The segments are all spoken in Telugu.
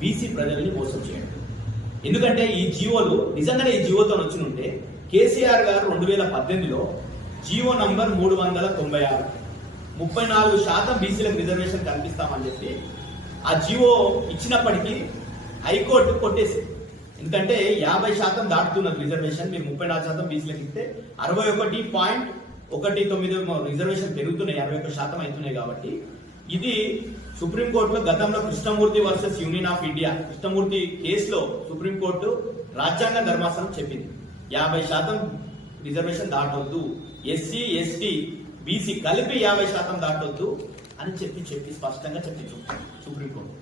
బీసీ ప్రజల్ని మోసం చేయడం. ఎందుకంటే ఈ జియోలు నిజంగానే ఈ జియోతో వచ్చి ఉంటే కేసీఆర్ గారు రెండు వేల పద్దెనిమిదిలో జియో నంబర్ మూడు వందల తొంభై ఆరు ముప్పై నాలుగు శాతం బీసీలకు రిజర్వేషన్ కల్పిస్తామని చెప్పి ఆ జియో ఇచ్చినప్పటికీ హైకోర్టు కొట్టేసి ఎందుకంటే యాభై శాతం దాటుతున్నది రిజర్వేషన్ మీరు ముప్పై నాలుగు శాతం బీసీలకు ఇస్తే అరవై ఒకటి పాయింట్ ఒకటి తొమ్మిది రిజర్వేషన్ పెరుగుతున్నాయి అరవై ఒక్క శాతం అవుతున్నాయి కాబట్టి ఇది సుప్రీంకోర్టులో గతంలో Krishnamurthy versus union of India. Krishnamurthy కేసులో సుప్రీంకోర్టు రాజ్యాంగ ధర్మాసనం చెప్పింది. యాభై శాతం రిజర్వేషన్ దాటొద్దు. ఎస్సీ ఎస్టీ బీసీ కలిపి యాభై శాతం దాటొద్దు అని చెప్పి చెప్పి స్పష్టంగా చెప్పించు సుప్రీంకోర్టు.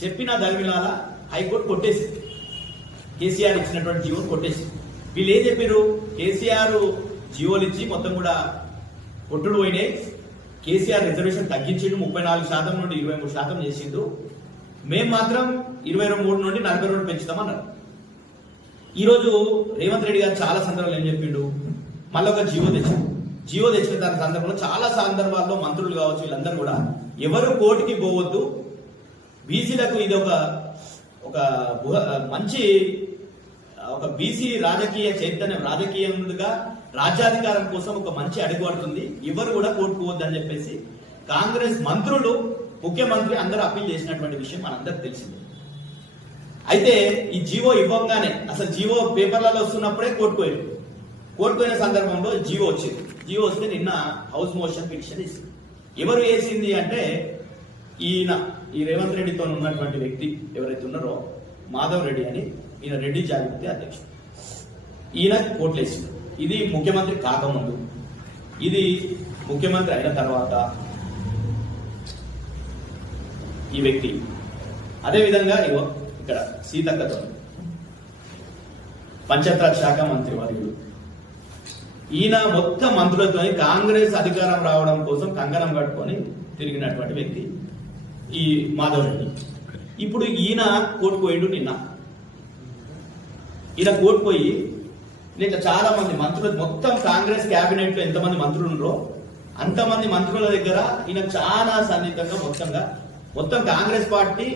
చెప్పిన ధర్మిలాల హైకోర్టు కొట్టేసి కేసీఆర్ ఇచ్చినటువంటి జీవోని కొట్టేసి వీళ్ళు ఏం చెప్పారు కేసీఆర్ జీవోలు ఇచ్చి మొత్తం కూడా కొట్టుడు పోయినాయి. కేసీఆర్ రిజర్వేషన్ తగ్గించిండు ముప్పై నాలుగు శాతం నుండి ఇరవై మూడు శాతం చేసిండు. మేము మాత్రం ఇరవై మూడు నుండి నలభై రెండు పెంచుతామన్నారు. ఈరోజు రేవంత్ రెడ్డి గారు చాలా సందర్భాలు ఏం చెప్పిండు? మళ్ళీ ఒక జీవో తెచ్చిండు. జీవో తెచ్చిన దాని సందర్భంలో చాలా సందర్భాల్లో మంత్రులు కావచ్చు వీళ్ళందరూ కూడా ఎవరు కోర్టుకి పోవద్దు. బీసీలకు ఇది ఒక ఒక మంచి ఒక బీసీ రాజకీయ చైతన్యం రాజకీయంగా రాజ్యాధికారం కోసం ఒక మంచి అడుగు పడుతుంది. ఎవరు కూడా కోరుకోవద్దని చెప్పేసి కాంగ్రెస్ మంత్రులు ముఖ్యమంత్రి అందరూ అప్పీల్ చేసినటువంటి విషయం మనందరికి తెలిసింది. అయితే ఈ జీవో ఇవ్వంగానే అసలు జీవో పేపర్లలో వస్తున్నప్పుడే కోర్టుకోయారు కోర్టుకోయిన సందర్భంలో జీవో వచ్చింది. జీవో వస్తే నిన్న హౌస్ మోషన్ పిటిషన్ ఇస్తుంది. ఎవరు వేసింది అంటే ఈయన ఈ రేవంత్ రెడ్డితో ఉన్నటువంటి వ్యక్తి ఎవరైతే ఉన్నారో మాధవ్ రెడ్డి అని. ఈయన రెడ్డి జాగృతి అధ్యక్షుడు. ఈయన కోట్లు వేసింది ఇది ముఖ్యమంత్రి కాకముందు. ఇది ముఖ్యమంత్రి అయిన తర్వాత ఈ వ్యక్తి. అదే విధంగా ఇగో ఇక్కడ సీతక్కతో పంచాయత్ శాఖ మంత్రి వర్యుడు. ఈయన మొత్తం మంత్రులతో కాంగ్రెస్ అధికారం రావడం కోసం కంగనం కట్టుకొని తిరిగినటువంటి వ్యక్తి ఈ మాధవ్ రెడ్డి ఇప్పుడు ఈయన కోర్టు పోయిండు నిన్న. ఇలా కోర్టు ఇట్లా చాలా మంది మంత్రులు మొత్తం కాంగ్రెస్ క్యాబినెట్లో ఎంతమంది మంత్రులు ఉన్నారో అంతమంది మంత్రుల దగ్గర ఈయన చాలా సన్నిహితంగా మొత్తంగా మొత్తం కాంగ్రెస్ పార్టీ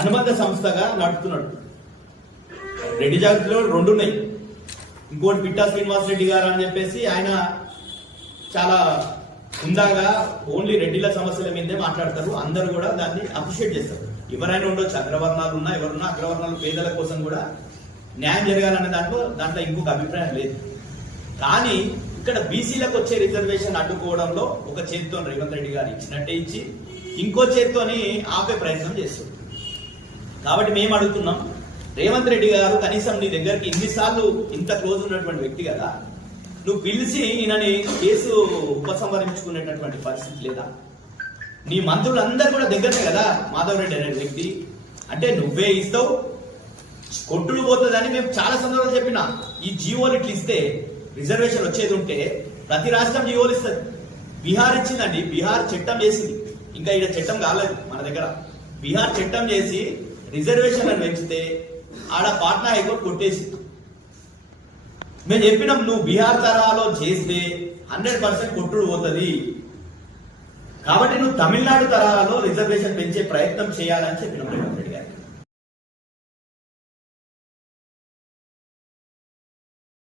అనుబంధ సంస్థగా నడుపుతున్నాడు. రెడ్డి జాగ్రత్తలో రెండు ఉన్నాయి. ఇంకోటి పిట్టా శ్రీనివాస్ రెడ్డి గారు అని చెప్పేసి ఆయన చాలా ఉందాగా ఓన్లీ రెడ్డిల సమస్యల మీదే మాట్లాడతారు. అందరూ కూడా దాన్ని అప్రిషియేట్ చేస్తారు. ఎవరైనా ఉండొచ్చు అగ్రవర్ణాలు ఉన్నా ఎవరున్నా అగ్రవర్ణాలు పేదల కోసం కూడా న్యాయం జరగాలనే దాంట్లో దాంట్లో ఇంకొక అభిప్రాయం లేదు. కానీ ఇక్కడ బీసీలకు వచ్చే రిజర్వేషన్ అడ్డుకోవడంలో ఒక చేతితో రేవంత్ రెడ్డి గారు ఇచ్చినట్టే ఇచ్చి ఇంకో చేతితోని ఆపే ప్రయత్నం చేస్తుంది. కాబట్టి మేము అడుగుతున్నాం రేవంత్ రెడ్డి గారు కనీసం నీ దగ్గరికి ఇన్నిసార్లు ఇంత క్లోజ్ ఉన్నటువంటి వ్యక్తి కదా నువ్వు పిలిచి ఈయనని కేసు ఉపసంహరించుకునేటటువంటి పరిస్థితి లేదా? నీ మంత్రులందరూ కూడా దగ్గరనే కదా మాధవ్ రెడ్డి అనే వ్యక్తి. అంటే నువ్వే ఇస్తావు కొట్టుడు పోతుందని మేము చాలా సందర్భాలు చెప్పిన. ఈ జీవోలు ఇట్లా ఇస్తే రిజర్వేషన్ వచ్చేది ఉంటే ప్రతి రాష్ట్రం జీవోలు ఇస్తుంది. బీహార్ ఇచ్చిందండి. బీహార్ చట్టం చేసింది. ఇంకా ఇక్కడ చట్టం కాలేదు మన దగ్గర. బీహార్ చట్టం చేసి రిజర్వేషన్ అని పెంచితే ఆడ పాట్నా హైకోర్టు కొట్టేసి మేము చెప్పినాం నువ్వు బీహార్ తరహాలో చేస్తే హండ్రెడ్ పర్సెంట్ కొట్టుడు పోతుంది. కాబట్టి నువ్వు తమిళనాడు తరహాలో రిజర్వేషన్ పెంచే ప్రయత్నం చేయాలని చెప్పినాం